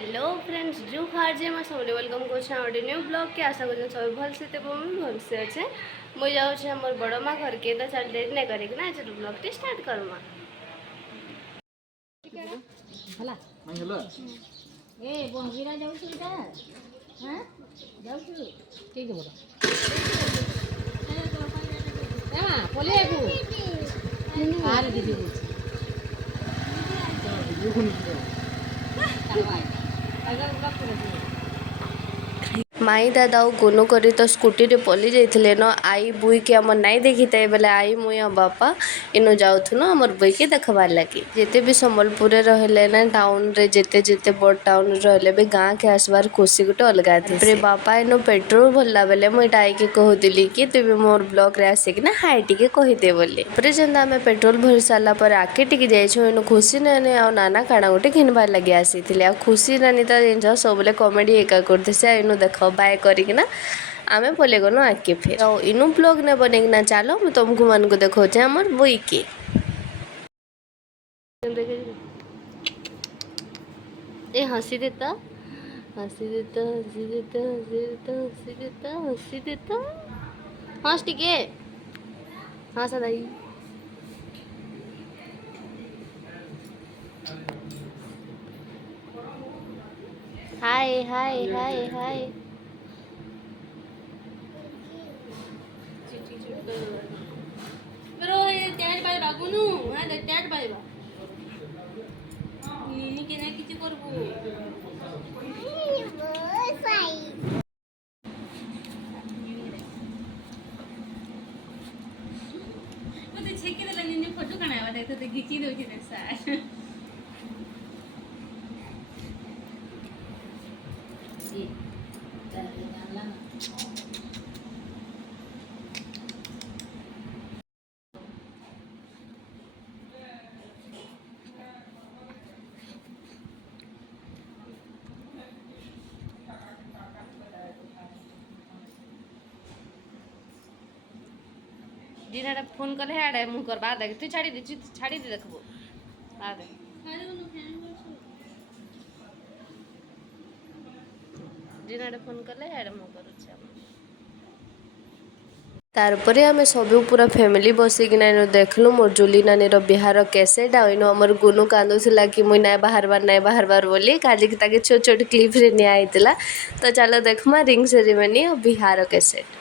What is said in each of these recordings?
Hello friends जो खाजे मैं सब वेलकम कर न्यू ब्लॉग के आशा कर सब भल से भल से अच्छे मुझे जाऊँ हमर बड़ माँ घर के तो चल डेट नहीं करेगी ना आज ब्लॉग टी स्टार्ट करमा हला हेलो ए बंगीरा जाऊ छु ता हां जाऊ छु के के बोला ए मां बोले आगु आरे दीदी बोल तो वीडियो को करवाई अगर उनका पूरा माई दादा और गोनू करी तो स्कूटी रे पली जाइए न आई बुई के आम नाई देखी था बेले आई मुई और बापा इनु जाऊन आमर बुई के देखबार लगी जिते भी सम्बलपुर रहिले ना टाउन रे जेते जेते बड़ टाउन रहिले भी गाँ के आसबार खुशी गोटे अलग थी बापा इनु पेट्रोल भरला बेले मुझे आई के कहूली कि तु भी मोर ब्लॉग रे आसिकना हाई टिके कहीदे बोली जेनता आम पेट्रोल भरी सारा पर आके टिके जाइछो इनु खुशी नानी आ नाना काना गोटे घिनबार लगी आसी आ खुशी नानी तो जिन सब कमेडी एका करते इनु देख बाय करना आमे बोले गनु आके फिर तो इनु ब्लॉग ने बनेकिना चलो मैं तुमको मन को देखो आमर बुई के ए हंसी देता हंसी देता हंसी देता हंसी देता हंसी देता हंसी देता हंस टिके हंस दाई हाय हाय हाय हाय pero त्याज बाय बागुनु हा त्याज बाय बा निनी के ना किछि करबो मते छेके देला निनी फोटो कणावा देखते ते घिची दोची ते सार जी तारे जानला ना जिना फोन कले आड़े मुँह कर बाद तू छाड़ी दे देखबो बाद जिना फोन कले आड़े मुँह करूँ तारपरे आमे सब पूरा फैमिली बसिकिना इनु देखलु मोर जुली नानी रो बिहार कैसेट आ इनु हमर गुनु कांदुला कि मुई नाय बाहरबार बोली काली कि ताके छोट छोट क्लिप रे निया आइतला तो चलो देखमा रिंग सेरेमनी और बिहार कैसेट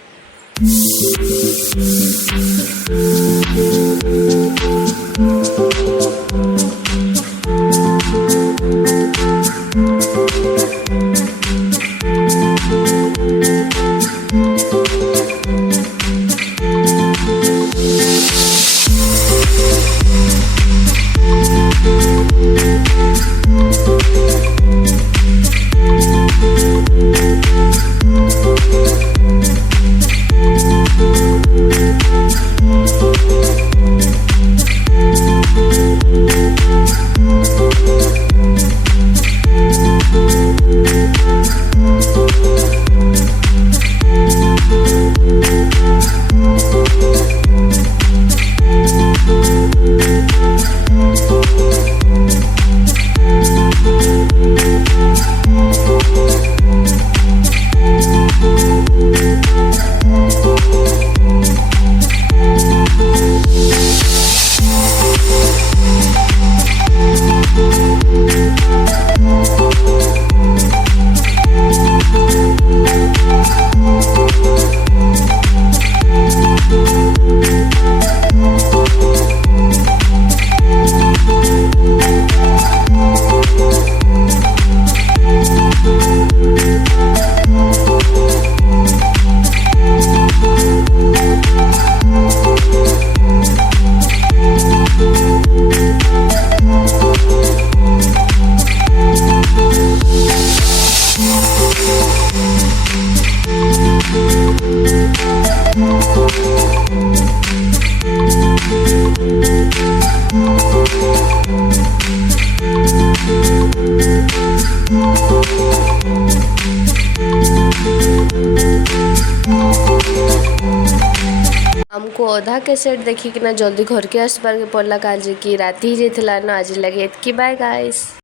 हमको अधा कैसेट देखिकिना जल्दी घर के आसबार के पड़ला काजे कि राति ही जाइला ना आज लगे एतकी बाय गाइस।